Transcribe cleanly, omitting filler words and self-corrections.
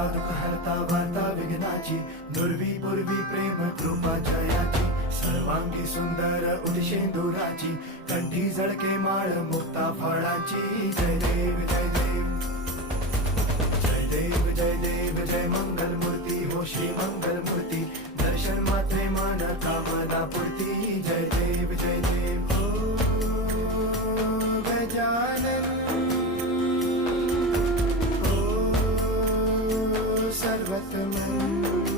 हरता दुःख हरता वार्ता विघ्नाची, दुर्वी पूर्वी प्रेम कृपा जयाची, सर्वांगी सुंदर उदिशेंदुराची, कंठी झळके माळ मुक्ता फळाची. जय देव जय देव जय देव जय देव जय मंगल मूर्ती हो श्री मंगल मूर्ती, दर्शन मात्रे मन कामना पूर्ती. जय देव हो गजानन हो सर्वतमन.